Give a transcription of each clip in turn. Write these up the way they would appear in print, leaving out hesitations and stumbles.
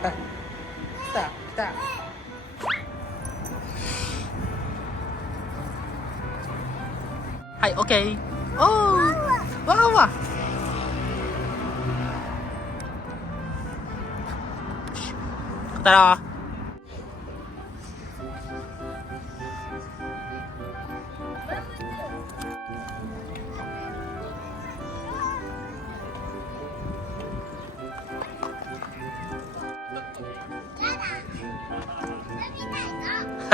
来た。はい、オッケー。おー、わーわー。小太郎。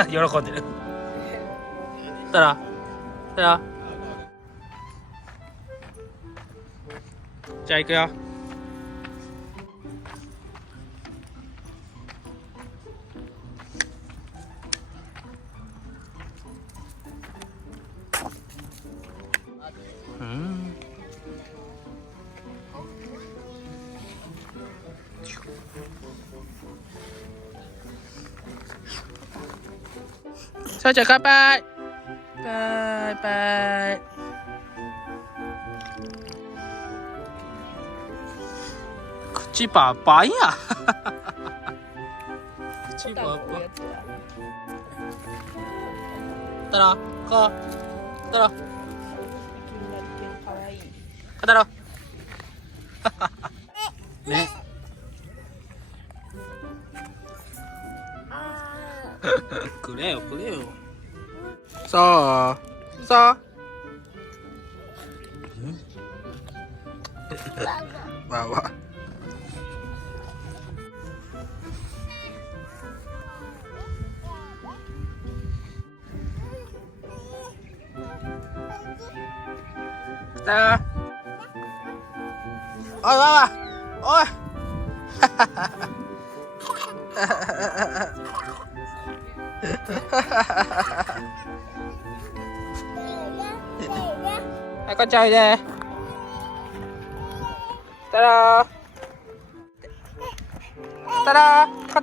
喜んでる。たら、じゃあ行くよ。さあちゃん乾杯。バイバイ。口パンパンや。口パンパン。たら、こう。たら。かたろ。ね。くれよ。さあ。わわ。さあ。おいわわ。おい。はい、こっちおいで。たらこ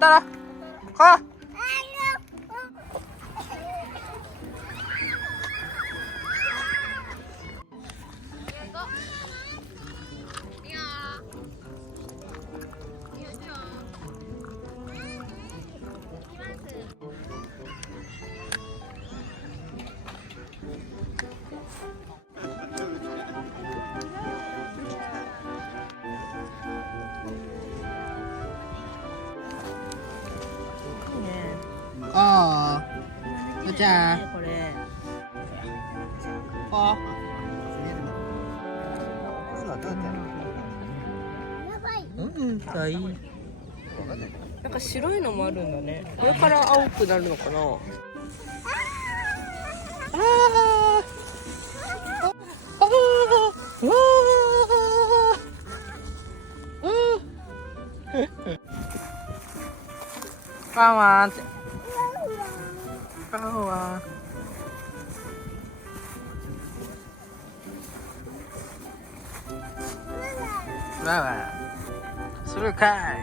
う。ああ、じゃあ、これ。あ。かいい。なんか白いのもあるんだね。これから青くなるのかな。ワンワンって。ワンワン。ワンワン。するかい。